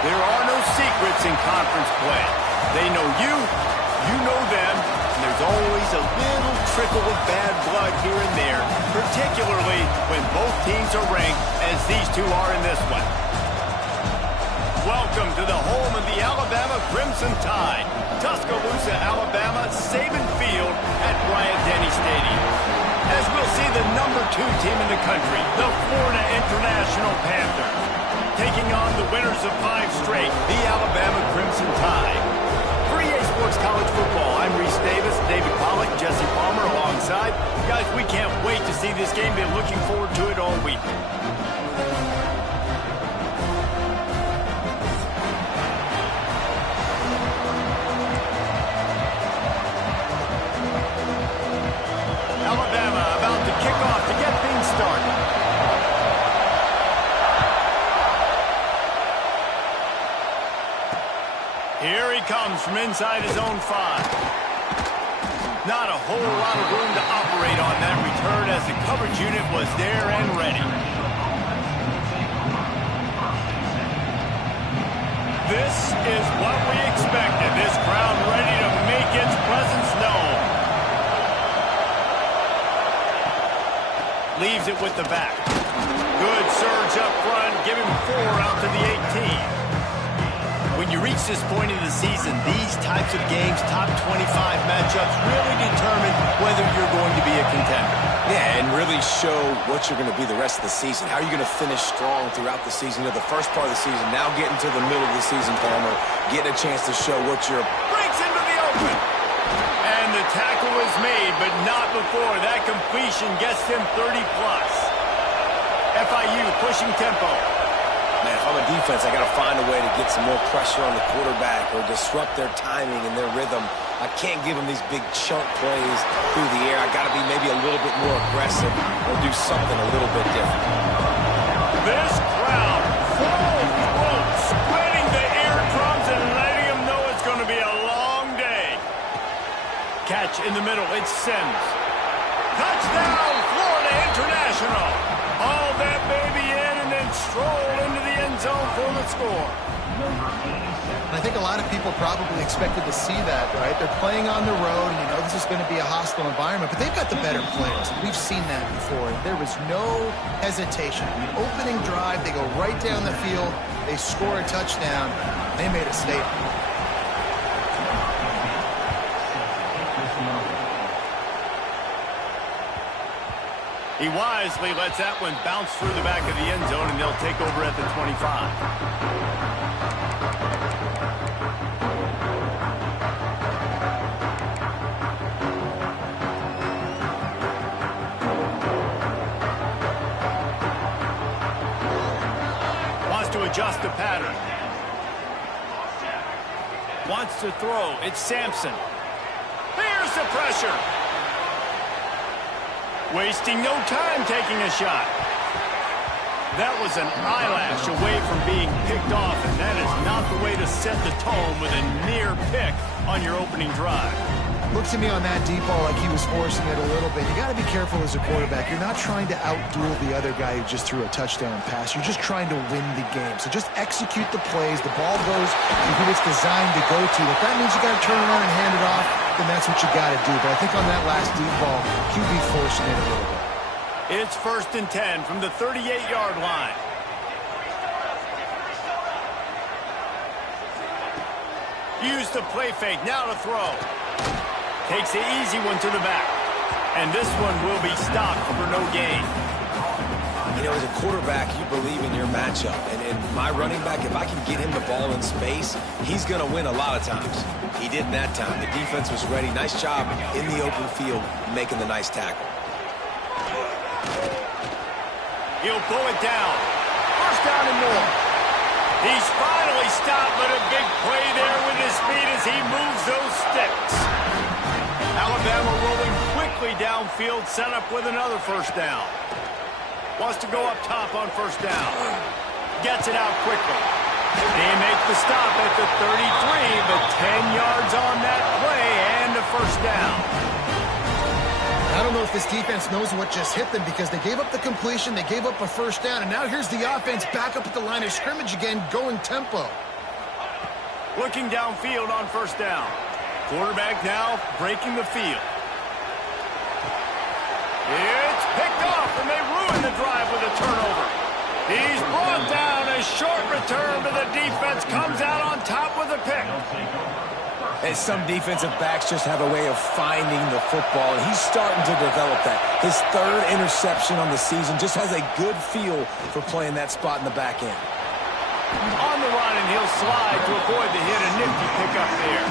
There are no secrets in conference play. They know you, you know them, and there's always a little trickle of bad blood here and there, particularly when both teams are ranked as these two are in this one. Welcome to the home of the Alabama Crimson Tide, Tuscaloosa, Alabama, Saban Field at Bryant-Denny Stadium. As we'll see the #2 team in the country, the Florida International Panthers, taking on the winners of 5 straight, the Alabama Crimson Tide. For EA Sports College Football, I'm Reese Davis, David Pollack, Jesse Palmer alongside. Guys, we can't wait to see this game. Been looking forward to it all week. Alabama about to kick off to get things started. Here he comes from inside his own 5. Not a whole lot of room to operate on that return as the coverage unit was there and ready. This is what we expected. This crowd ready to make its presence known. Leaves it with the back. Good surge up front. Give him 4 out to the 18. When you reach this point in the season, these types of games, top 25 matchups, really determine whether you're going to be a contender. Yeah, and really show what you're going to be the rest of the season. How are you going to finish strong throughout the season, or the first part of the season, now getting to the middle of the season, Palmer, getting a chance to show what you're... Breaks into the open. And the tackle is made, but not before. That completion gets him 30-plus. FIU pushing tempo. Man, if I'm a defense, I got to find a way to get some more pressure on the quarterback or disrupt their timing and their rhythm. I can't give them these big chunk plays through the air. I got to be maybe a little bit more aggressive or do something a little bit different. This crowd, full throat, spreading the eardrums and letting them know it's going to be a long day. Catch in the middle, it's Sims. Touchdown, Florida International. All that baby in and then stroll into the end zone for the score. I think a lot of people probably expected to see that, right? They're playing on the road, and you know this is going to be a hostile environment, but they've got the better players. We've seen that before. There was no hesitation. The opening drive, they go right down the field, they score a touchdown, they made a statement. He wisely lets that one bounce through the back of the end zone, and they'll take over at the 25. Wants to adjust the pattern. Wants to throw. It's Sampson. Here's the pressure. Wasting no time taking a shot. That was an eyelash away from being picked off, and that is not the way to set the tone with a near pick on your opening drive. Looks to me on that deep ball like he was forcing it a little bit. You got to be careful as a quarterback. You're not trying to outduel the other guy who just threw a touchdown pass. You're just trying to win the game. So just execute the plays. The ball goes to who it's designed to go to. If that means you got to turn around and hand it off, then that's what you got to do. But I think on that last deep ball, QB forcing it a little bit. It's 1st and 10 from the 38-yard line. Use the play fake. Now to throw. Takes the easy one to the back. And this one will be stopped for no gain. You know, as a quarterback, you believe in your matchup. And my running back, if I can get him the ball in space, he's going to win a lot of times. He did that time. The defense was ready. Nice job in the open field making the nice tackle. He'll pull it down. 1st down and more. He's finally stopped, but a big play there with his speed as he moves those sticks. Alabama rolling quickly downfield, set up with another 1st down. Wants to go up top on 1st down. Gets it out quickly. They make the stop at the 33, but 10 yards on that play and a 1st down. I don't know if this defense knows what just hit them because they gave up the completion, they gave up a 1st down, and now here's the offense back up at the line of scrimmage again, going tempo. Looking downfield on first down. Quarterback now breaking the field. It's picked off, and they ruin the drive with a turnover. He's brought down. A short return, but the defense comes out on top with a pick. And some defensive backs just have a way of finding the football, and he's starting to develop that. His third interception on the season, just has a good feel for playing that spot in the back end. On the run, and he'll slide to avoid the hit. A nifty pickup there.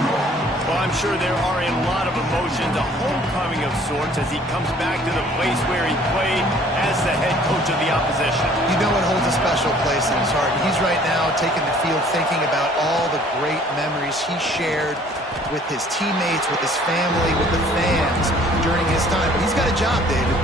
Well, I'm sure there are a lot of emotions, a homecoming of sorts, as he comes back to the place where he played as the head coach of the opposition. You know it holds a special place in his heart. He's right now taking the field thinking about all the great memories he shared with his teammates, with his family, with the fans during his time. But he's got a job, David.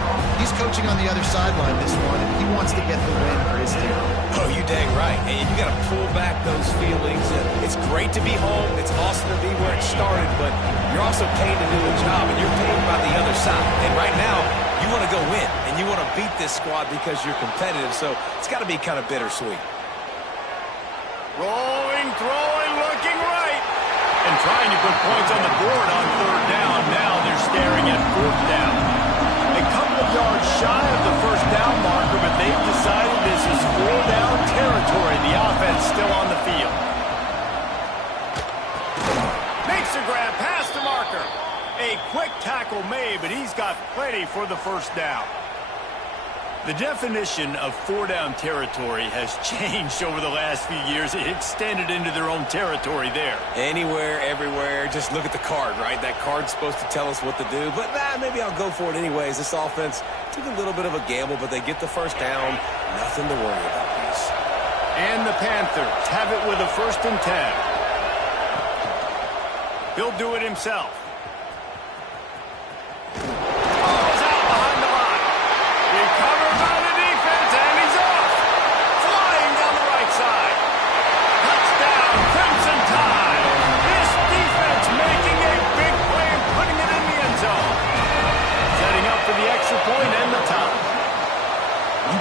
He's coaching on the other sideline this one, and he wants to get the win for his team. Oh, you dang right. And you got to pull back those feelings. It's great to be home. It's awesome to be where it started, but you're also paid to do the job, and you're paid by the other side. And right now, you want to go win, and you want to beat this squad because you're competitive, so it's got to be kind of bittersweet. Rolling, throwing, looking right. And trying to put points on the board on third down. Now they're staring at fourth down. A couple of yards shy of the first down marker, but they've decided this is four-down territory. The offense still on the field. Makes a grab past the marker. A quick tackle made, but he's got plenty for the first down. The definition of four-down territory has changed over the last few years. It extended into their own territory there. Anywhere, everywhere. Just look at the card, right? That card's supposed to tell us what to do, but maybe I'll go for it anyways. This offense took a little bit of a gamble, but they get the first down. Nothing to worry about, please. And the Panthers have it with a 1st and 10. He'll do it himself.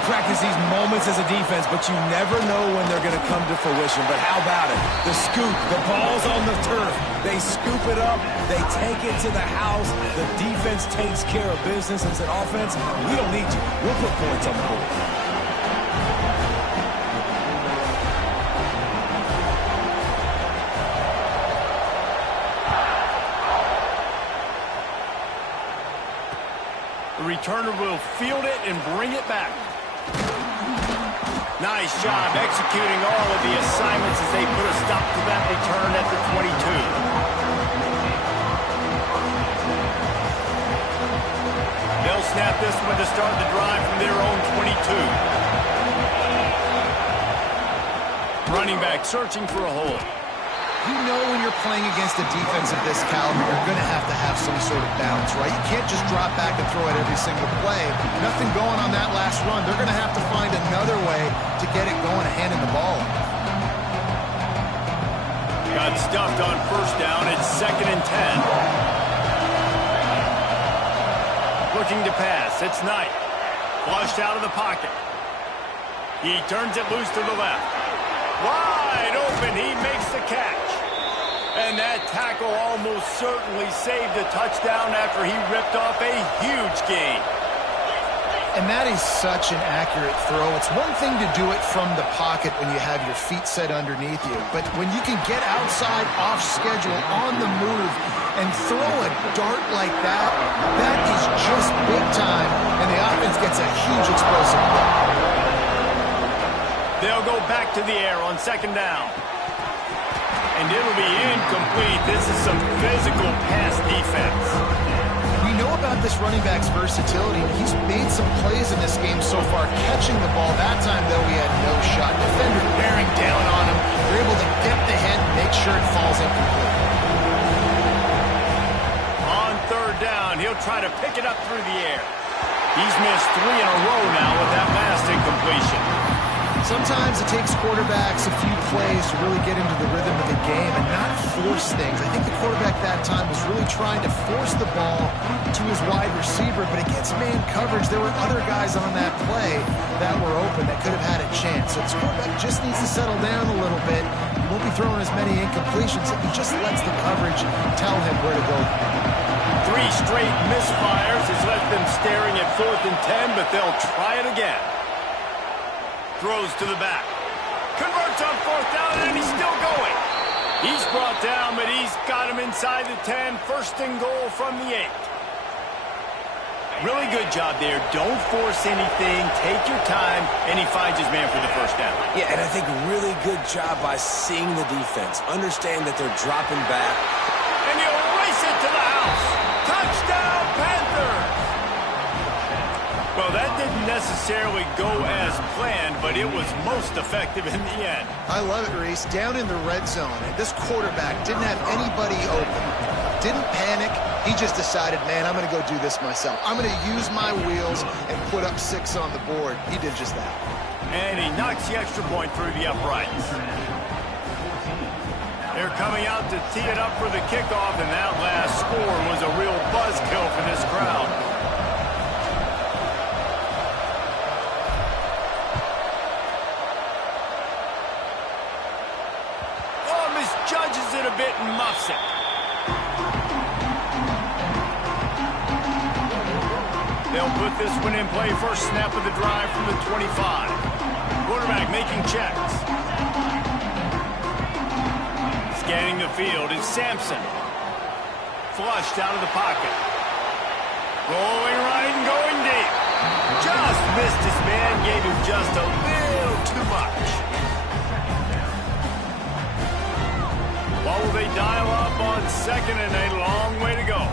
Practice these moments as a defense, but you never know when they're going to come to fruition. But how about it? The scoop, the ball's on the turf. They scoop it up, they take it to the house. The defense takes care of business and said, offense, we don't need you. We'll put points on the board. The returner will field it and bring it back. Nice job executing all of the assignments as they put a stop to that return at the 22. They'll snap this one to start the drive from their own 22. Running back searching for a hole. You know when you're playing against a defense of this caliber, you're going to have some sort of balance, right? You can't just drop back and throw it every single play. Nothing going on that last run. They're going to have to find another way to get it going and handing the ball. Got stuffed on first down. It's 2nd and 10. Looking to pass. It's Knight. Flushed out of the pocket. He turns it loose to the left. Wide open. He makes the catch. And that tackle almost certainly saved a touchdown after he ripped off a huge gain. And that is such an accurate throw. It's one thing to do it from the pocket when you have your feet set underneath you, but when you can get outside, off schedule, on the move, and throw a dart like that, that is just big time, and the offense gets a huge explosive play. They'll go back to the air on 2nd down. And it'll be incomplete. This is some physical pass defense. We know about this running back's versatility. He's made some plays in this game so far, catching the ball. That time, though, he had no shot. Defender bearing down on him. They're able to get the head and make sure it falls incomplete. On 3rd down, he'll try to pick it up through the air. He's missed 3 in a row now with that last incompletion. Sometimes it takes quarterbacks a few plays to really get into the rhythm of the game and not force things. I think the quarterback that time was really trying to force the ball to his wide receiver, but against man coverage, there were other guys on that play that were open that could have had a chance. So this quarterback just needs to settle down a little bit. He won't be throwing as many incompletions. He just lets the coverage tell him where to go. 3 straight misfires has left them staring at 4th and 10, but they'll try it again. Throws to the back. Converts on 4th down, and he's still going. He's brought down, but he's got him inside the 10. 1st and goal from the 8. Really good job there. Don't force anything. Take your time, and he finds his man for the 1st down. Yeah, and I think really good job by seeing the defense. Understand that they're dropping back. And he'll race it to the house. Touchdown, Panthers! Well, that didn't necessarily go as planned, but it was most effective in the end. I love it, Reese. Down in the red zone, and this quarterback didn't have anybody open. Didn't panic. He just decided, man, I'm going to go do this myself. I'm going to use my wheels and put up 6 on the board. He did just that. And he knocks the extra point through the uprights. They're coming out to tee it up for the kickoff, and that last score was a real buzzkill for this crowd. Oh, misjudges it a bit and muffs it. They'll put this one in play. First snap of the drive from the 25. Quarterback making checks. Scanning the field is Sampson. Flushed out of the pocket. Rolling right and going deep. Just missed his man. Gave him just a little too much. What will they dial up on 2nd and a long way to go?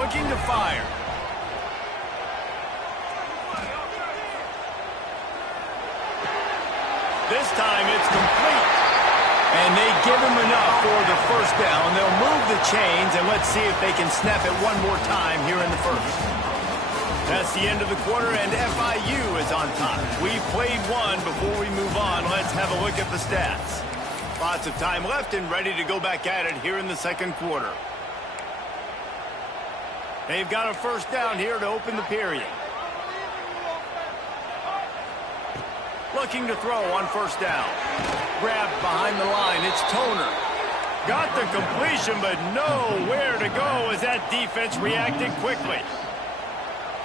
Looking to fire. This time it's complete. And they give him enough for the 1st down. They'll move the chains, and let's see if they can snap it one more time here in the 1st. That's the end of the quarter, and FIU is on top. We've played one. Before we move on, let's have a look at the stats. Lots of time left and ready to go back at it here in the 2nd quarter. They've got a 1st down here to open the period. Looking to throw on 1st down. Grabbed behind the line. It's Toner. Got the completion, but nowhere to go as that defense reacted quickly.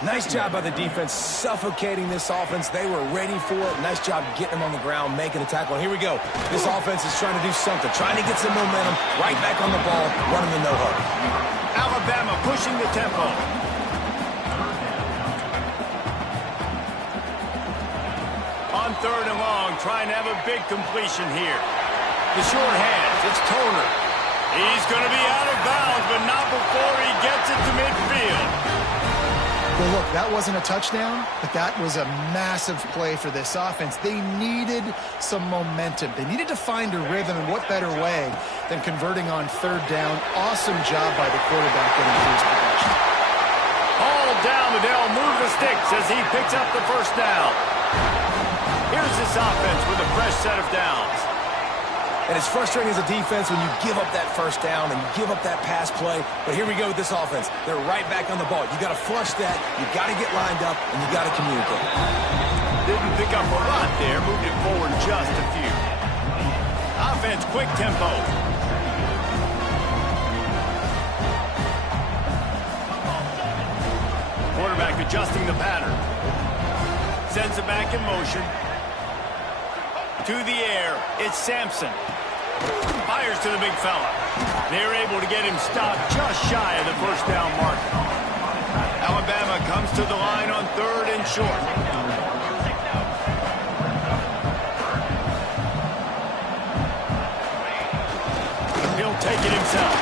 Nice job by the defense suffocating this offense. They were ready for it. Nice job getting them on the ground, making a tackle. Here we go. This offense is trying to do something, trying to get some momentum, right back on the ball, running the no-huddle. Alabama pushing the tempo. On 3rd and long, trying to have a big completion here. The short hands, it's Toner. He's going to be out of bounds, but not before he gets it to midfield. Well, look, that wasn't a touchdown, but that was a massive play for this offense. They needed some momentum. They needed to find a rhythm, and what better way than converting on 3rd down. Awesome job by the quarterback getting through his production. All down, but they'll move the sticks as he picks up the 1st down. Here's this offense with a fresh set of downs. And it's frustrating as a defense when you give up that 1st down and you give up that pass play. But here we go with this offense. They're right back on the ball. You got to flush that. You got to get lined up, and you got to communicate. Didn't pick up a lot there. Moved it forward just a few. Offense, quick tempo. Quarterback adjusting the pattern. Sends it back in motion. To the air, it's Sampson. Fires to the big fella. They're able to get him stopped just shy of the 1st down mark. Alabama comes to the line on 3rd and short. He'll take it himself.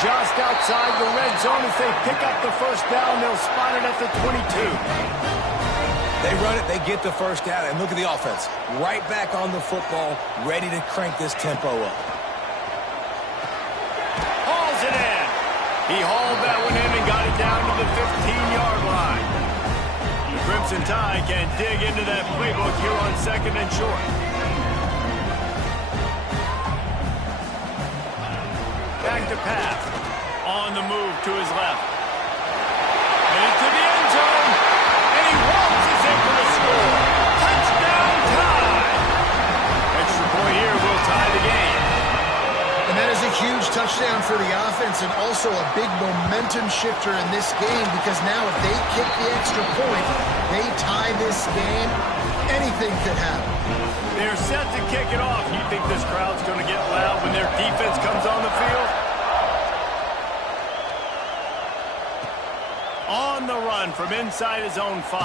Just outside the red zone as they pick up the 1st down. They'll spot it at the 22. They run it, they get the 1st down, and look at the offense. Right back on the football, ready to crank this tempo up. Hauls it in. He hauled that one in and got it down to the 15-yard line. The Crimson Tide can dig into that playbook here on 2nd and short. Back to pass. On the move to his left. And into the end zone. And he waltzes in for the score. defense and also a big momentum shifter in this game, because now if they kick the extra point, they tie this game, anything could happen. They're set to kick it off. You think this crowd's going to get loud when their defense comes on the field? On the run from inside his own 5.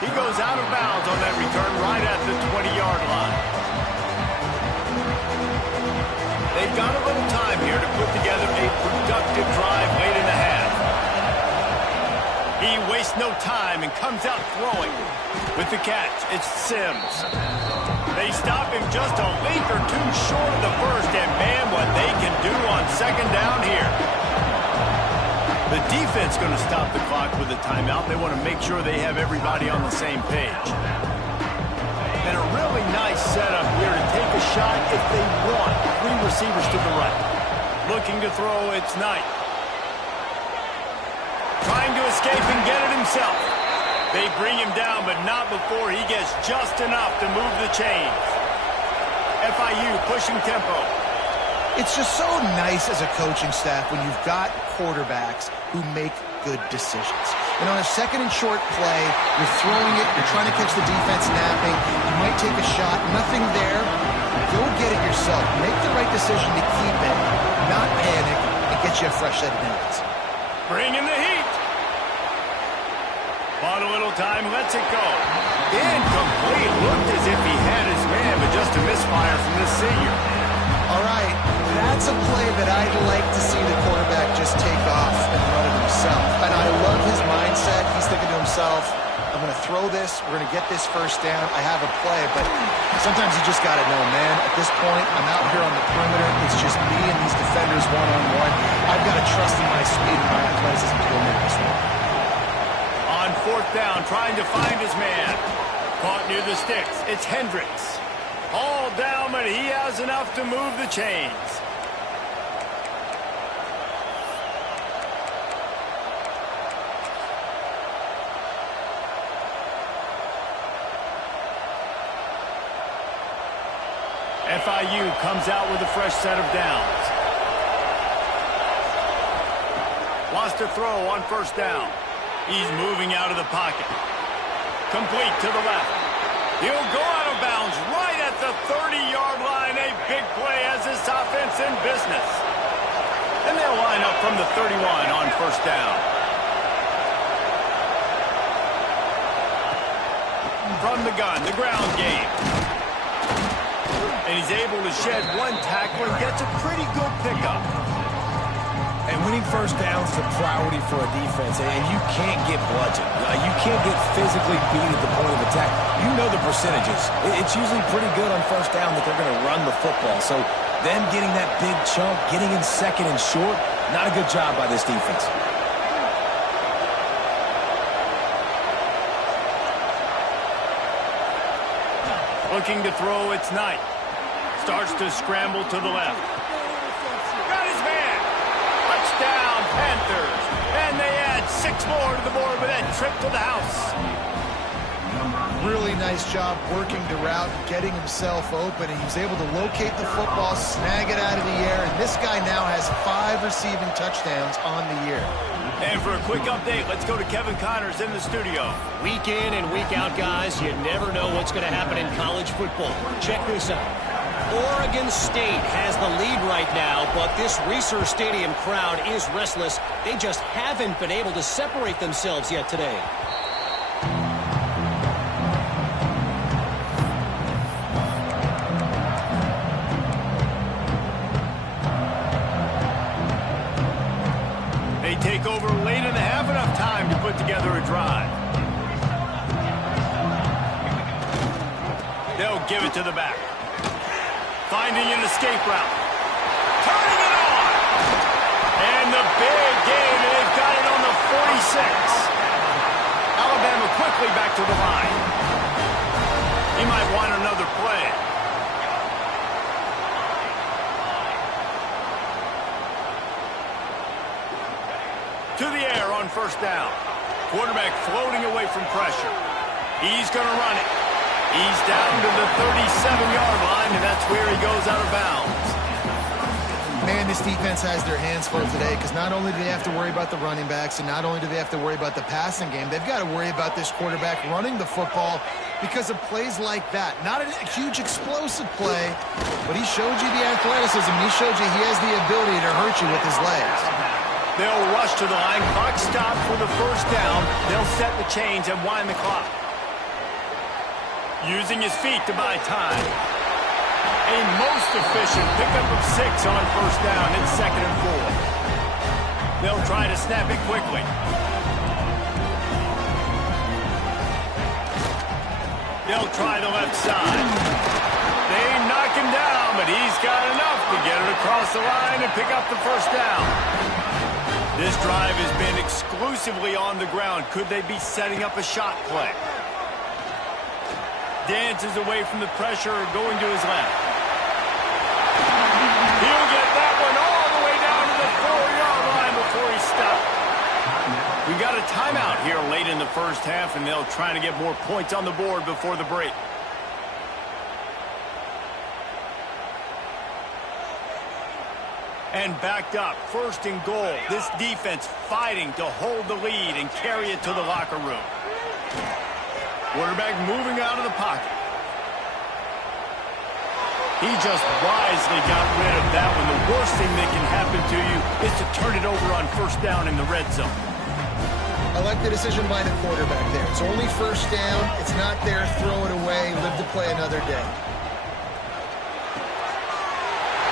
He goes out of bounds on that return right at the 20-yard line. They've got a little time here to put together a productive drive late in the half. He wastes no time and comes out throwing. With the catch, it's Sims. They stop him just a length or two short of the first, and man, what they can do on second down here. The defense going to stop the clock with a timeout. They want to make sure they have everybody on the same page. And a really nice setup here to take a shot if they want. 3 receivers to the right. Looking to throw, it's Knight. Trying to escape and get it himself. They bring him down, but not before he gets just enough to move the chains. FIU pushing tempo. It's just so nice as a coaching staff when you've got quarterbacks who make good decisions. And on a second and short play, you're throwing it, you're trying to catch the defense napping, you might take a shot, nothing there. Go get it yourself. Make the right decision to keep it, not panic, and get you a fresh set of hands. Bring in the heat. Bought a little time, lets it go. Incomplete. Looked as if he had his man, but just a misfire from this senior. All right, that's a play that I'd like to see the quarterback just take off and run it himself. And I love his mindset. He's thinking to himself, I'm going to throw this, we're going to get this first down, I have a play. But sometimes you just got to know, man, at this point, I'm out here on the perimeter, it's just me and these defenders one-on-one. I've got to trust in my speed and my athleticism to go make this one. On 4th down, trying to find his man. Caught near the sticks, it's Hendricks. All down, but he has enough to move the chains. FIU comes out with a fresh set of downs. Wants to throw on 1st down. He's moving out of the pocket. Complete to the left. He'll go out of bounds right at the 30-yard line. A big play as this offense in business. And they'll line up from the 31 on 1st down. From the gun, the ground game. And he's able to shed 1 tackle and gets a pretty good pickup. And winning 1st downs is a priority for a defense, and you can't get bludgeoned. You can't get physically beat at the point of attack. You know the percentages. It's usually pretty good on 1st down that they're going to run the football. So them getting that big chunk, getting in 2nd and short, not a good job by this defense. Looking to throw, it's Knight. Starts to scramble to the left. Got his man. Touchdown, Panthers. And they add 6 more to the board with that trip to the house. Really nice job working the route, getting himself open, and he was able to locate the football, snag it out of the air, and this guy now has 5 receiving touchdowns on the year. And for a quick update, let's go to Kevin Connors in the studio. Week in and week out, guys, you never know what's going to happen in college football. Check this out. Oregon State has the lead right now, but this Reser Stadium crowd is restless. They just haven't been able to separate themselves yet today. They take over late in the half, enough time to put together a drive. They'll give it to the back. Finding an escape route. Turning it on. And the big game, and they've got it on the 46. Alabama quickly back to the line. He might want another play. To the air on 1st down. Quarterback floating away from pressure. He's going to run it. He's down to the 37-yard line, and that's where he goes out of bounds. Man, this defense has their hands full today because not only do they have to worry about the running backs and not only do they have to worry about the passing game, they've got to worry about this quarterback running the football because of plays like that. Not a huge explosive play, but he showed you the athleticism. He showed you he has the ability to hurt you with his legs. They'll rush to the line. Clock stopped for the first down. They'll set the chains and wind the clock. Using his feet to buy time. A most efficient pickup of 6 on first down. It's 2nd and 4. They'll try to snap it quickly. They'll try the left side. They knock him down, but he's got enough to get it across the line and pick up the first down. This drive has been exclusively on the ground. Could they be setting up a shot play? Dances away from the pressure, going to his left. He'll get that one all the way down to the 4-yard line before he stopped. We got a timeout here late in the first half, and they'll try to get more points on the board before the break. And backed up, 1st and goal. This defense fighting to hold the lead and carry it to the locker room. Quarterback moving out of the pocket. He just wisely got rid of that one. The worst thing that can happen to you is to turn it over on first down in the red zone. I like the decision by the quarterback there. It's only first down. It's not there. Throw it away. Live to play another day.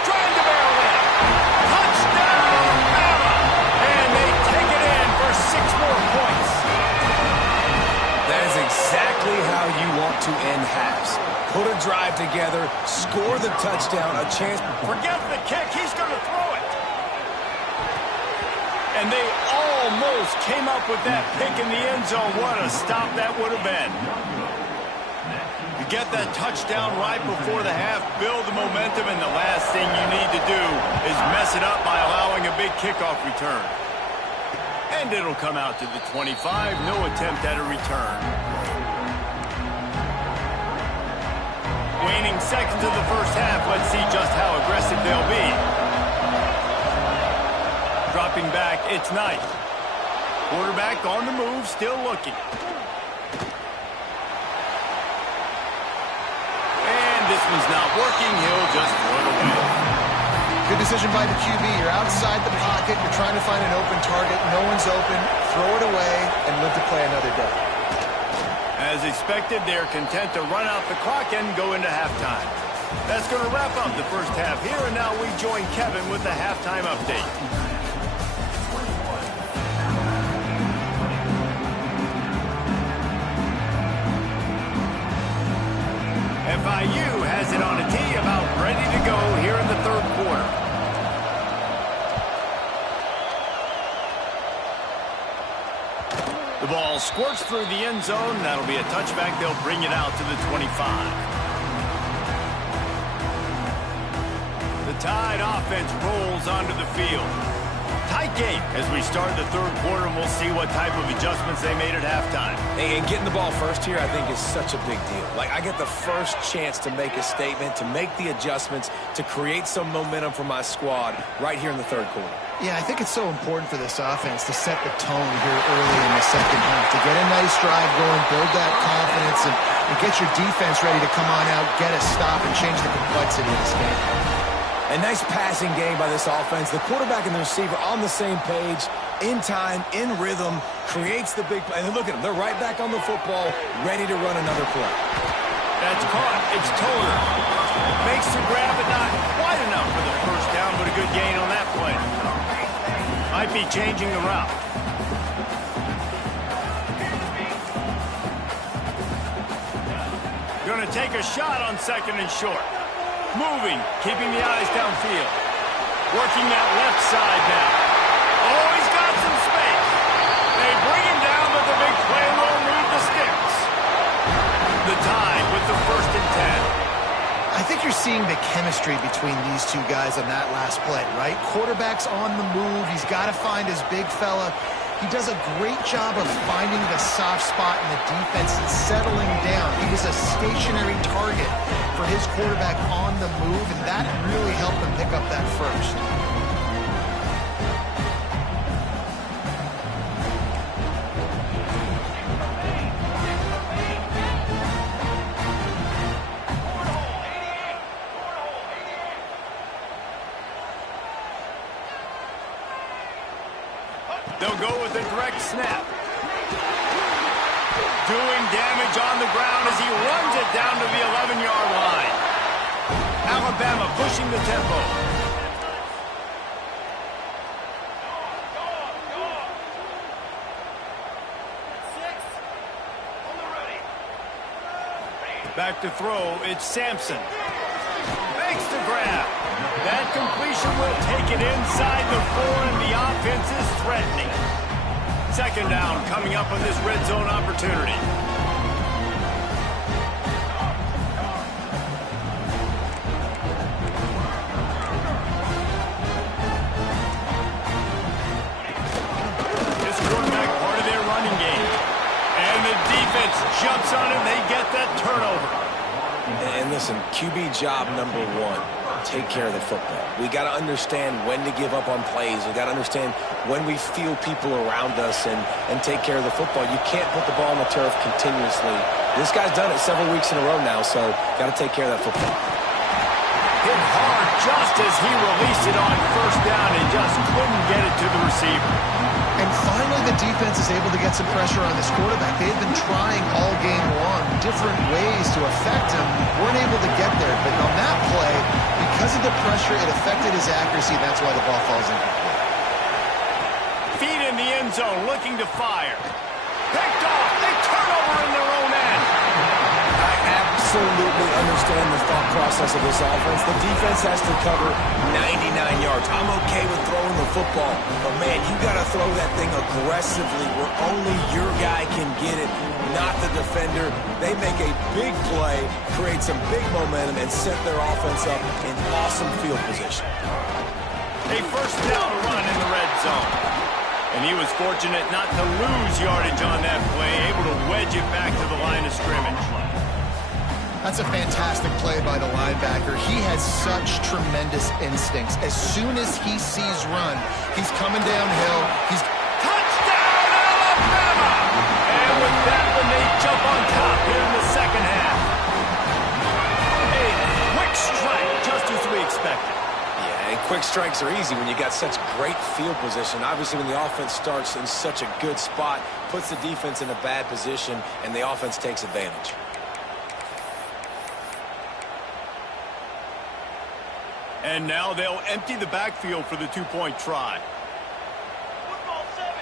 Trying to barrel in. Touchdown, Alabama! And they take it in for 6 more points. That is exactly how you want to end halves. Put a drive together, score the touchdown, a chance. Forget the kick. He's going to throw it. And they almost came up with that pick in the end zone. What a stop that would have been. You get that touchdown right before the half, build the momentum, and the last thing you need to do is mess it up by allowing a big kickoff return. And it'll come out to the 25. No attempt at a return. Waning seconds of the first half. Let's see just how aggressive they'll be. Dropping back, it's Knight. Quarterback on the move, still looking. And this one's not working. He'll just throw it away. Good decision by the QB. You're outside the pocket. You're trying to find an open target. No one's open. Throw it away and live to play another day. As expected, they're content to run out the clock and go into halftime. That's going to wrap up the first half here, and now we join Kevin with the halftime update. FIU has it on a tee, about ready to go here in the third quarter. The ball squirts through the end zone. That'll be a touchback. They'll bring it out to the 25. The Tide offense rolls onto the field. Tight game as we start the third quarter, and we'll see what type of adjustments they made at halftime. And getting the ball first here, I think, is such a big deal. Like, I get the first chance to make a statement, to make the adjustments, to create some momentum for my squad right here in the third quarter. Yeah, I think it's so important for this offense to set the tone here early in the second half, to get a nice drive going, build that confidence, and get your defense ready to come on out, get a stop, and change the complexity of this game. A nice passing game by this offense. The quarterback and the receiver on the same page, in time, in rhythm, creates the big play. And look at them. They're right back on the football, ready to run another play. That's caught. It's Toter. Makes the grab, but not quite enough for the first down, but a good gain on that play. Might be changing the route. Going to take a shot on 2nd and short. Moving, keeping the eyes downfield. Working that left side now. Oh, he's got some space. They bring him down, but the big play will move the sticks. The Tide with the 1st and 10. I think you're seeing the chemistry between these two guys on that last play, right? Quarterback's on the move. He's got to find his big fella. He does a great job of finding the soft spot in the defense and settling down. He was a stationary target for his quarterback on the move, and that really helped him pick up that first. They'll go with a direct snap. Doing damage on the ground as he runs it down to the 11-yard line. Alabama pushing the tempo. Back to throw, it's Sampson. Makes the grab. That completion will take it inside the 4, and the offense is threatening. Second down coming up on this red zone opportunity. This quarterback part of their running game. And the defense jumps on it, they get that turnover. And listen, QB job number 1. Take care of the football. We got to understand when to give up on plays. We got to understand when we feel people around us and take care of the football. You can't put the ball on the turf continuously. This guy's done it several weeks in a row now, so got to take care of that football. Hit hard just as he released it on first down and just couldn't get it to the receiver. And finally, the defense is able to get some pressure on this quarterback. They've been trying all game long different ways to affect him. Weren't able to get there. But on that play, because of the pressure, it affected his accuracy. That's why the ball falls incomplete. Feet in the end zone, looking to fire. Picked off. They turn over in their own end. I absolutely understand the thought process of this offense. The defense has to cover 99 yards. I'm okay with throwing the football, but man, you got to throw that thing aggressively where only your guy can get it, not the defender. They make a big play, create some big momentum, and set their offense up in awesome field position. A first down run in the red zone. And he was fortunate not to lose yardage on that play, able to wedge it back to the line of scrimmage. That's a fantastic play by the linebacker. He has such tremendous instincts. As soon as he sees run, he's coming downhill. He's touchdown, Alabama! And with that one, they jump on top here in the second half. A quick strike, just as we expected. Yeah, and quick strikes are easy when you got such great field position. Obviously, when the offense starts in such a good spot, puts the defense in a bad position, and the offense takes advantage. And now they'll empty the backfield for the two-point try. Football 7.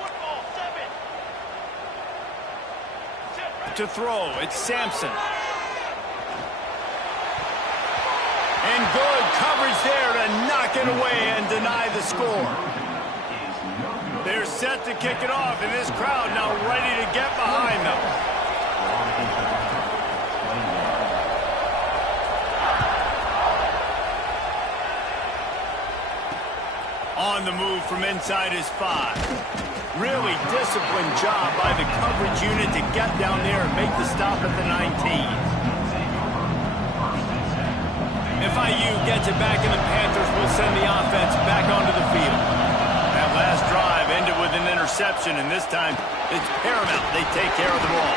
Football 7. To throw, it's Sampson. And good coverage there to knock it away and deny the score. They're set to kick it off, and this crowd now ready to get behind them. On the move from inside his 5. Really disciplined job by the coverage unit to get down there and make the stop at the 19. FIU gets it back, and the Panthers will send the offense back onto the field. That last drive ended with an interception, and this time it's paramount they take care of the ball.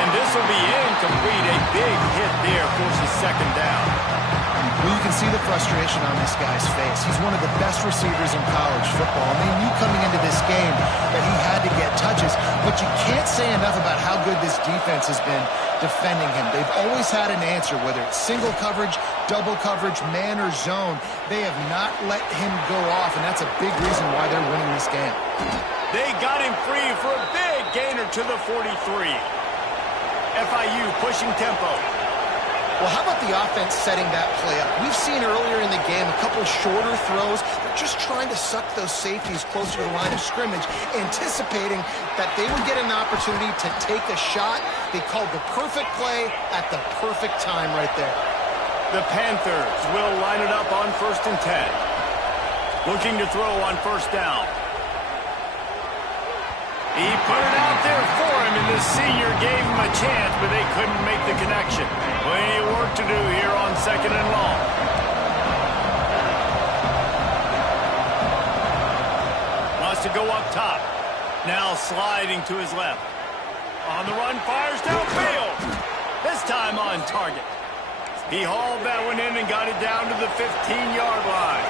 And this will be incomplete. A big hit there forces second down. Well, you can see the frustration on this guy's face. He's one of the best receivers in college football. I mean, you coming into this game that he had to get touches, but you can't say enough about how good this defense has been defending him. They've always had an answer, whether it's single coverage, double coverage, man or zone. They have not let him go off, and that's a big reason why they're winning this game. They got him free for a big gainer to the 43. FIU pushing tempo. Well, how about the offense setting that play up? We've seen earlier in the game a couple shorter throws. They're just trying to suck those safeties closer to the line of scrimmage, anticipating that they would get an opportunity to take a shot. They called the perfect play at the perfect time right there. The Panthers will line it up on 1st and 10. Looking to throw on first down. He put it out there for him, and the senior gave him a chance, but they couldn't make the connection. Plenty of work to do here on 2nd and long. Wants to go up top. Now sliding to his left. On the run, fires downfield. This time on target. He hauled that one in and got it down to the 15-yard line.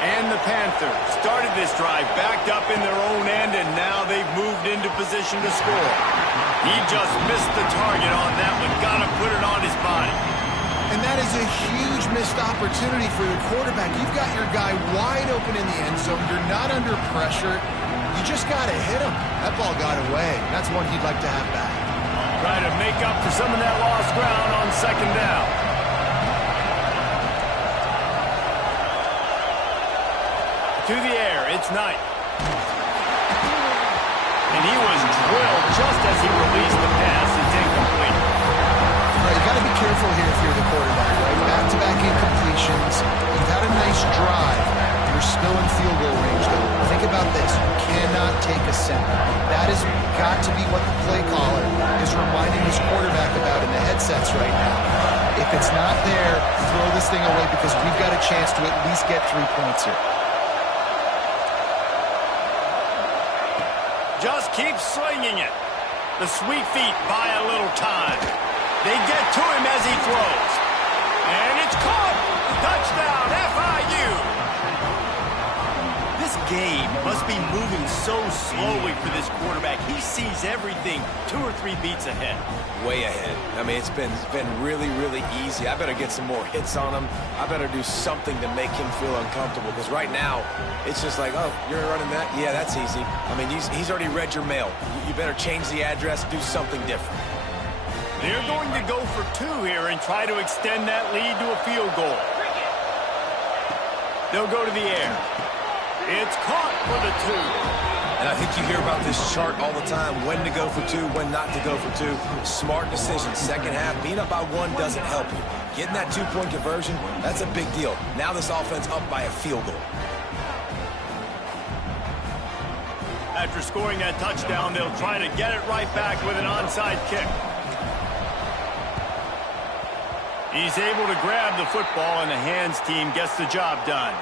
And the Panthers started this drive backed up in their own end, and now they've moved into position to score. He just missed the target on that one. Got to put it on his body. And that is a huge missed opportunity for the quarterback. You've got your guy wide open in the end zone. You're not under pressure. You just got to hit him. That ball got away. That's one he'd like to have back. Trying to make up for some of that lost ground on 2nd down. To the air, it's Knight. And he was drilled just as he released the pass. It's incomplete. Right, you got to be careful here if you're the quarterback, right? Back-to-back incompletions. You've had a nice drive. You're still in field goal range, though. Think about this. You cannot take a sack. That has got to be what the play caller is reminding his quarterback about in the headsets right now. If it's not there, throw this thing away because we've got a chance to at least get 3 points here. Just keep slinging it. The sweet feet buy a little time. They get to him as he throws. And it's caught. Touchdown, FIU. This game must be moving so slowly for this quarterback. He sees everything 2 or 3 beats ahead. Way ahead. I mean, it's been really, really easy. I better get some more hits on him. I better do something to make him feel uncomfortable, because right now, it's just like, oh, you're running that? Yeah, that's easy. I mean, he's already read your mail. You better change the address, do something different. They're going to go for 2 here and try to extend that lead to a field goal. They'll go to the air. It's caught for the 2. And I think you hear about this chart all the time, when to go for 2, when not to go for 2. Smart decision. Second half, being up by 1 doesn't help you. Getting that 2-point conversion, that's a big deal. Now this offense up by a field goal. After scoring that touchdown, they'll try to get it right back with an onside kick. He's able to grab the football, and the hands team gets the job done.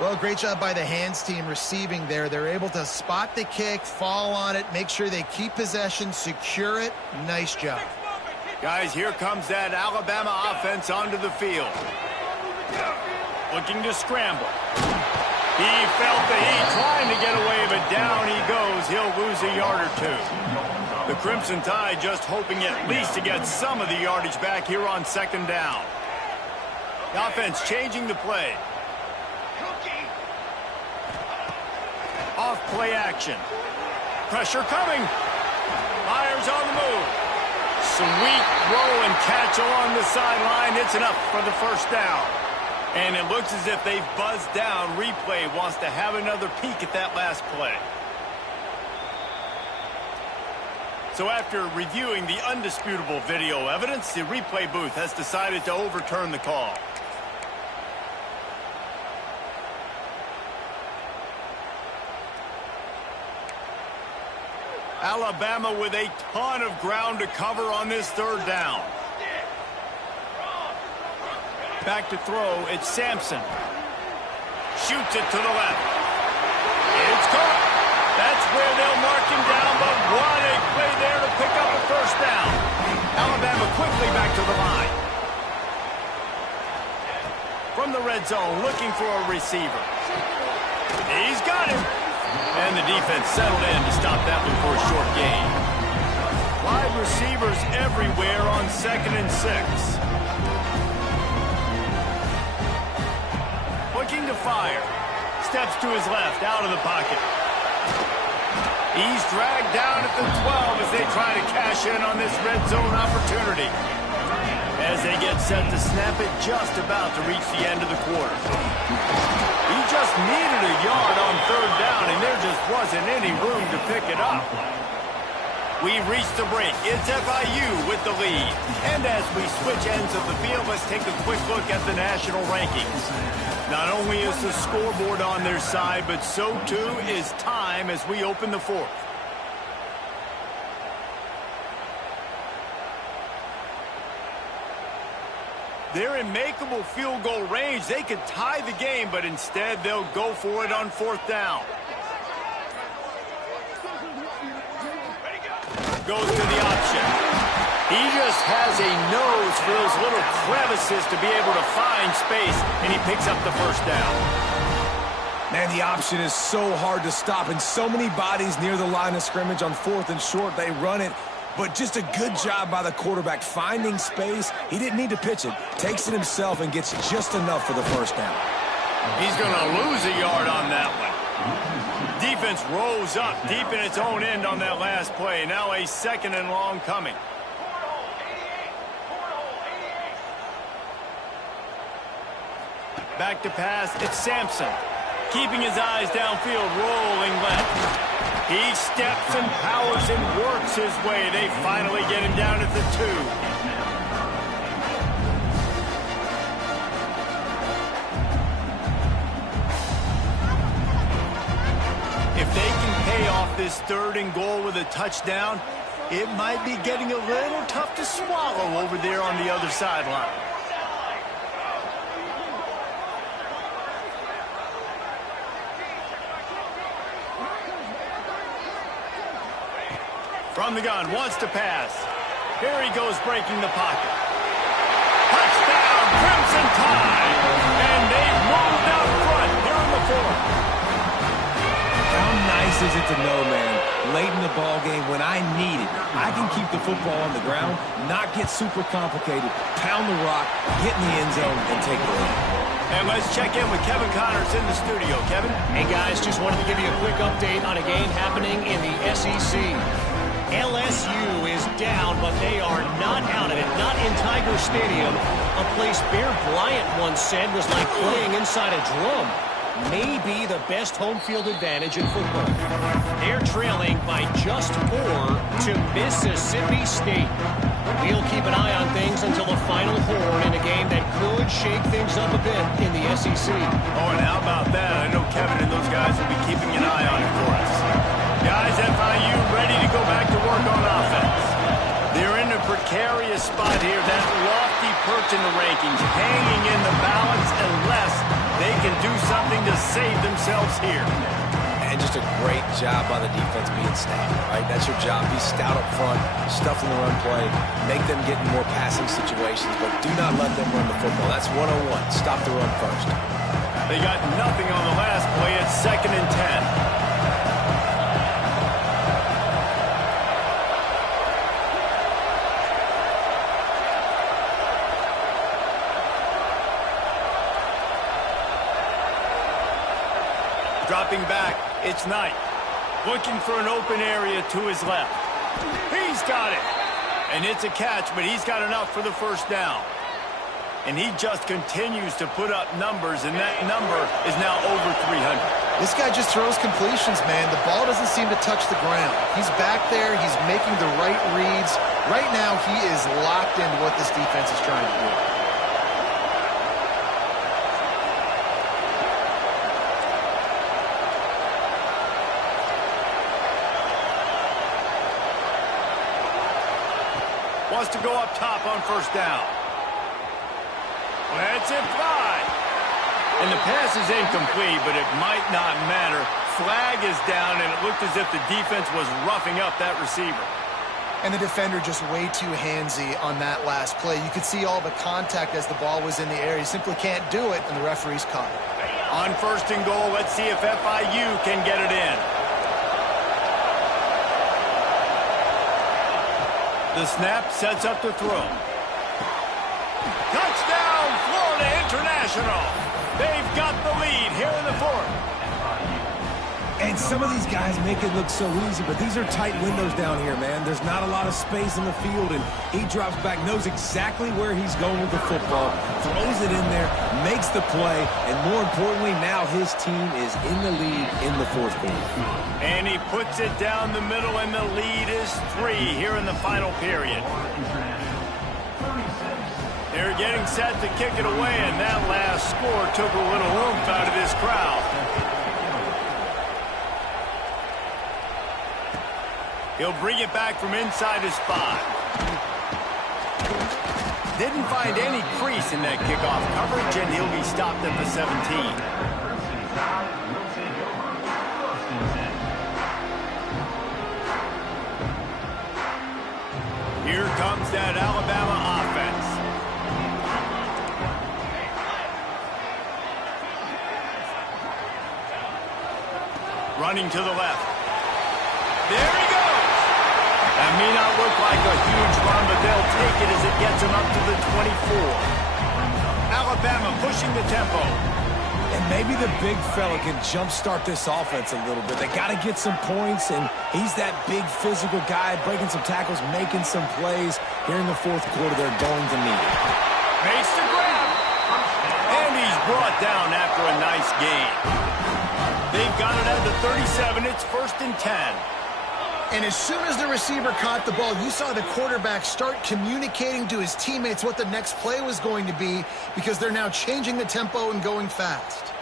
Well, great job by the hands team receiving there. They're able to spot the kick, fall on it, make sure they keep possession, secure it. Nice job. Guys, here comes that Alabama offense onto the field. Looking to scramble. He felt the heat trying to get away, but down he goes. He'll lose a yard or 2. The Crimson Tide just hoping at least to get some of the yardage back here on 2nd down. The offense changing the play. Off play action. Pressure coming. Myers on the move. Sweet throw and catch along the sideline. It's enough for the 1st down. And it looks as if they've buzzed down. Replay wants to have another peek at that last play. So after reviewing the undisputable video evidence, the replay booth has decided to overturn the call. Alabama with a ton of ground to cover on this 3rd down. Back to throw, it's Sampson. Shoots it to the left. It's caught. That's where they'll mark him down, but what a play there to pick up a 1st down. Alabama quickly back to the line. From the red zone, looking for a receiver. He's got him. And the defense settled in to stop that one for a short gain. Wide receivers everywhere on 2nd and 6. Looking to fire. Steps to his left, out of the pocket. He's dragged down at the 12 as they try to cash in on this red zone opportunity. As they get set to snap it, just about to reach the end of the quarter. He just needed a yard on 3rd down, and there just wasn't any room to pick it up. We've reached the break. It's FIU with the lead. And as we switch ends of the field, let's take a quick look at the national rankings. Not only is the scoreboard on their side, but so too is time as we open the 4th. They're in makeable field goal range. They could tie the game, but instead they'll go for it on 4th down. Goes to the option. He just has a nose for those little crevices to be able to find space, and he picks up the 1st down. Man, the option is so hard to stop, and so many bodies near the line of scrimmage on 4th and short. They run it, but just a good job by the quarterback finding space. He didn't need to pitch it. Takes it himself and gets just enough for the 1st down. He's going to lose a yard on that one. Defense rose up deep in its own end on that last play. Now a 2nd and long coming. Back to pass, it's Sampson. Keeping his eyes downfield, rolling left. He steps and powers and works his way. They finally get him down at the 2. If they can pay off this 3rd and goal with a touchdown, it might be getting a little tough to swallow over there on the other sideline. From the gun, wants to pass. Here he goes breaking the pocket. Touchdown, Crimson Tide! And they've moved out front here in the 4th. How nice is it to know, man, late in the ball game when I need it, I can keep the football on the ground, not get super complicated, pound the rock, get in the end zone, and take the lead. And let's check in with Kevin Connors in the studio. Kevin? Hey, guys, just wanted to give you a quick update on a game happening in the SEC. LSU is down, but they are not out of it. Not in Tiger Stadium, a place Bear Bryant once said was like playing inside a drum. Maybe the best home field advantage in football. They're trailing by just 4 to Mississippi State. We'll keep an eye on things until the final horn in a game that could shake things up a bit in the SEC. Oh, and how about that? I know Kevin and those guys will be keeping an eye on it for us. Guys, FIU ready to go back to work on offense. They're in a precarious spot here, that lofty perch in the rankings, hanging in the balance unless they can do something to save themselves here. And just a great job by the defense being stout, right? That's your job. Be stout up front, stuff in the run play, make them get in more passing situations, but do not let them run the football. That's 101. Stop the run first. They got nothing on the last play. It's 2nd and 10. Dropping back, it's Knight. Looking for an open area to his left. He's got it. And it's a catch, but he's got enough for the 1st down. And he just continues to put up numbers, and that number is now over 300. This guy just throws completions, man. The ball doesn't seem to touch the ground. He's back there. He's making the right reads. Right now, he is locked into what this defense is trying to do. Wants to go up top on 1st down. Let's it fly. And the pass is incomplete, but it might not matter. Flag is down, and it looked as if the defense was roughing up that receiver. And the defender just way too handsy on that last play. You could see all the contact as the ball was in the air. He simply can't do it, and the referee's caught it. On 1st and goal, let's see if FIU can get it in. The snap sets up the throw. Touchdown, Florida International. They've got the lead here in the 4th. And some of these guys make it look so easy, but these are tight windows down here, man. There's not a lot of space in the field, and he drops back, knows exactly where he's going with the football, throws it in there, makes the play, and more importantly, now his team is in the lead in the 4th quarter. And he puts it down the middle, and the lead is 3 here in the final period. They're getting set to kick it away, and that last score took a little oomph out of this crowd. He'll bring it back from inside his 5. Didn't find any crease in that kickoff coverage, and he'll be stopped at the 17. Here comes that Alabama offense. Running to the left. There he goes. That may not look like a huge run, but they'll take it as it gets them up to the 24. Alabama pushing the tempo. And maybe the big fella can jumpstart this offense a little bit. They got to get some points, and he's that big physical guy, breaking some tackles, making some plays. Here in the fourth quarter, they're going to need it. Makes the grab. And he's brought down after a nice gain. They've got it at the 37. It's 1st and 10. And as soon as the receiver caught the ball, you saw the quarterback start communicating to his teammates what the next play was going to be, because they're now changing the tempo and going fast.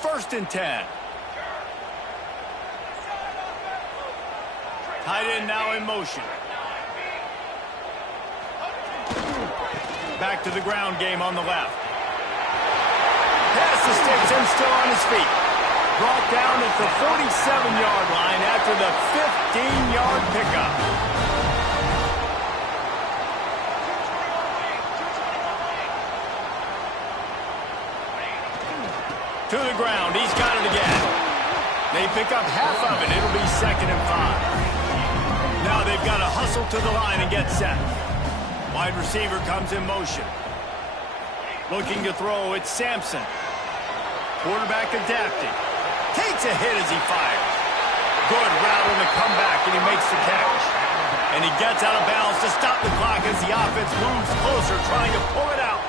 1st and 10. Tight end now in motion. Back to the ground game on the left. Pass escapes him, still on his feet. Brought down at the 47-yard line after the 15-yard pickup. To the ground. He's got it again. They pick up half of it. It'll be 2nd and 5. Now they've got to hustle to the line and get set. Wide receiver comes in motion. Looking to throw. It's Sampson. Quarterback adapting. Takes a hit as he fires. Good route on the comeback, and he makes the catch. And he gets out of bounds to stop the clock as the offense moves closer, trying to pull it out.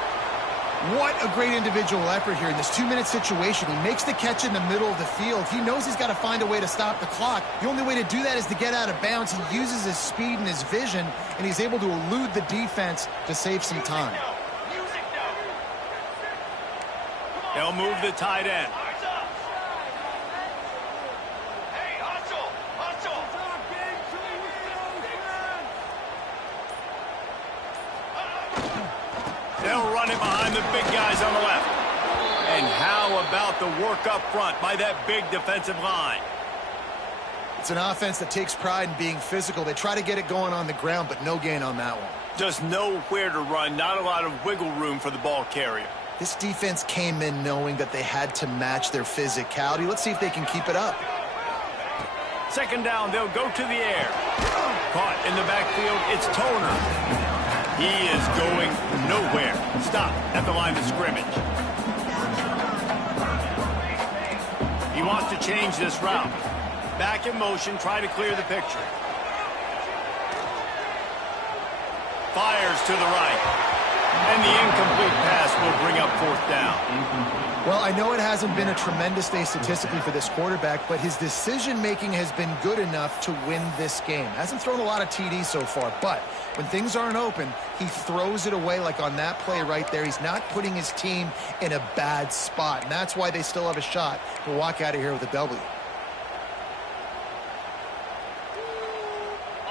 What a great individual effort here in this 2-minute situation. He makes the catch in the middle of the field. He knows he's got to find a way to stop the clock. The only way to do that is to get out of bounds. He uses his speed and his vision, and he's able to elude the defense to save some time. They'll move the tight end. They'll run it behind the big guys on the left. And how about the work up front by that big defensive line? It's an offense that takes pride in being physical. They try to get it going on the ground, but no gain on that one. Just nowhere to run, not a lot of wiggle room for the ball carrier. This defense came in knowing that they had to match their physicality. Let's see if they can keep it up. 2nd down, they'll go to the air. Caught in the backfield, it's Toner. He is going nowhere. Stop at the line of scrimmage. He wants to change this route. Back in motion, try to clear the picture. Fires to the right. And the incomplete pass will bring up 4th down. Well, I know it hasn't been a tremendous day statistically for this quarterback, but his decision-making has been good enough to win this game. Hasn't thrown a lot of TDs so far, but when things aren't open, he throws it away like on that play right there. He's not putting his team in a bad spot, and that's why they still have a shot to walk out of here with a W.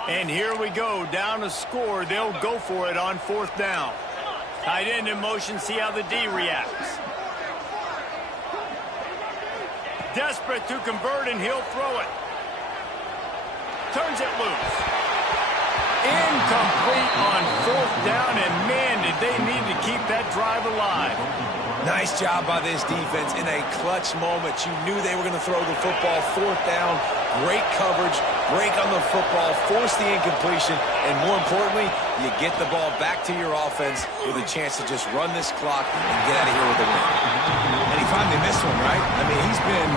And here we go, down a score. They'll go for it on 4th down. Tight end in motion, see how the D reacts. Desperate to convert, and he'll throw it. Turns it loose. Incomplete on 4th down, and man, did they need to keep that drive alive. Nice job by this defense in a clutch moment. You knew they were going to throw the football. 4th down, great coverage, break on the football, force the incompletion, and more importantly, you get the ball back to your offense with a chance to just run this clock and get out of here with a win. And he finally missed one, right? I mean, he's been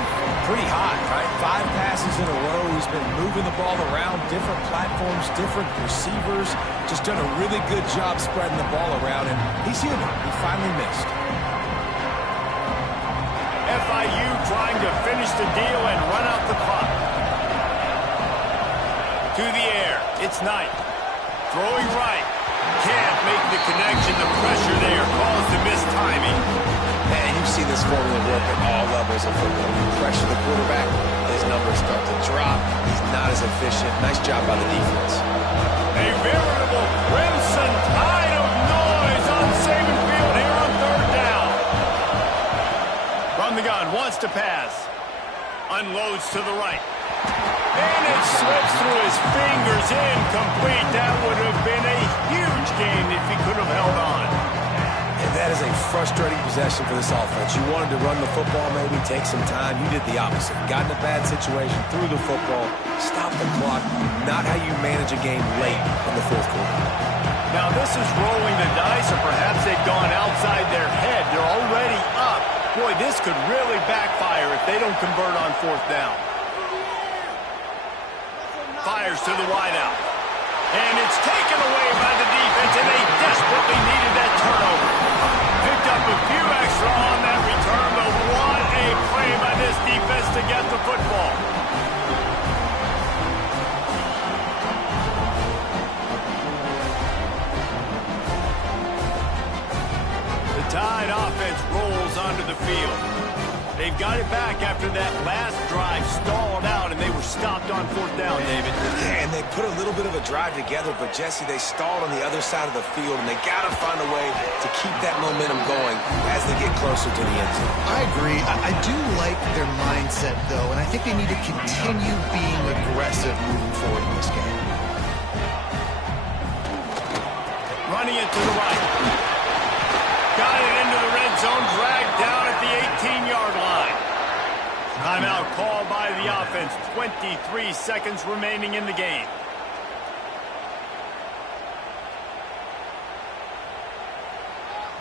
pretty hot, right? 5 passes in a row. He's been moving the ball around, different platforms, different receivers. Just done a really good job spreading the ball around, and he's human. He finally missed. FIU trying to finish the deal and run out the clock. To the air. It's Knight. Throwing right. Can't make the connection. The pressure there caused the missed timing. Man, you see this formula work at all levels of football. You pressure the quarterback, his numbers start to drop. He's not as efficient. Nice job by the defense. A veritable crimson wants to pass. Unloads to the right. And it slips through his fingers. Incomplete. That would have been a huge game if he could have held on. And that is a frustrating possession for this offense. You wanted to run the football, maybe take some time. You did the opposite. Got in a bad situation, threw the football, stopped the clock. Not how you manage a game late in the fourth quarter. Now this is rolling the dice, or perhaps they've gone outside their head. They're already up. Boy, this could really backfire if they don't convert on fourth down. Fires to the wideout. And it's taken away by the defense, and they desperately needed that turnover. Picked up a few extra on that return, but what a play by this defense to get the football. The Tide offense rolls onto the field. They've got it back after that last drive stalled out, and they were stopped on fourth down, David. Yeah, and they put a little bit of a drive together, but, Jesse, they stalled on the other side of the field, and they got to find a way to keep that momentum going as they get closer to the end zone. I agree. I do like their mindset, though, and I think they need to continue being aggressive moving forward in this game. Running it to the right. Got it into the red zone, dragged down at the 18-yard line. Timeout called by the offense. 23 seconds remaining in the game.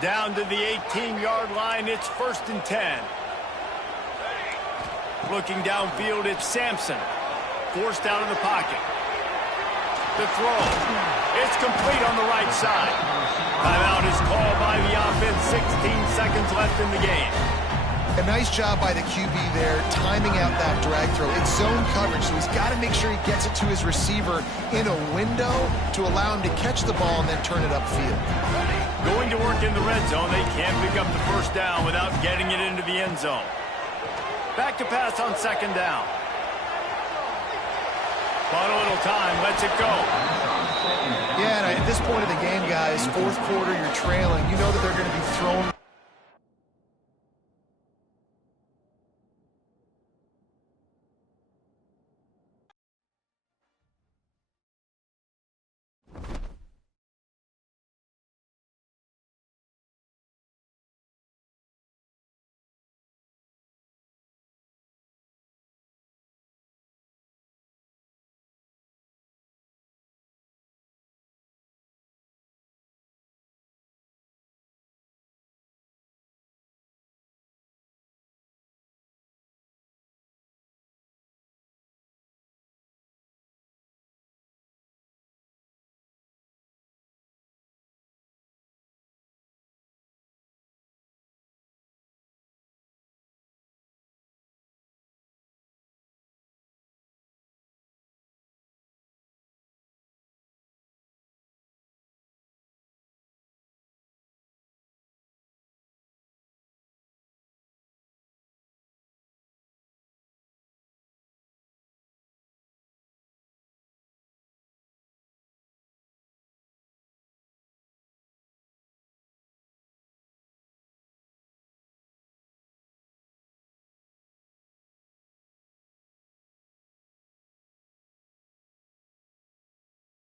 Down to the 18-yard line, it's 1st and 10. Looking downfield, it's Sampson. Forced out of the pocket. The throw. It's complete on the right side. Timeout is called by the offense. 16 seconds left in the game. A nice job by the QB there, timing out that drag throw. It's zone coverage, so he's got to make sure he gets it to his receiver in a window to allow him to catch the ball and then turn it upfield. Going to work in the red zone. They can't pick up the first down without getting it into the end zone. Back to pass on 2nd down. But a little time, lets it go. Yeah, and at this point of the game, guys, fourth quarter, you're trailing. You know that they're going to be throwing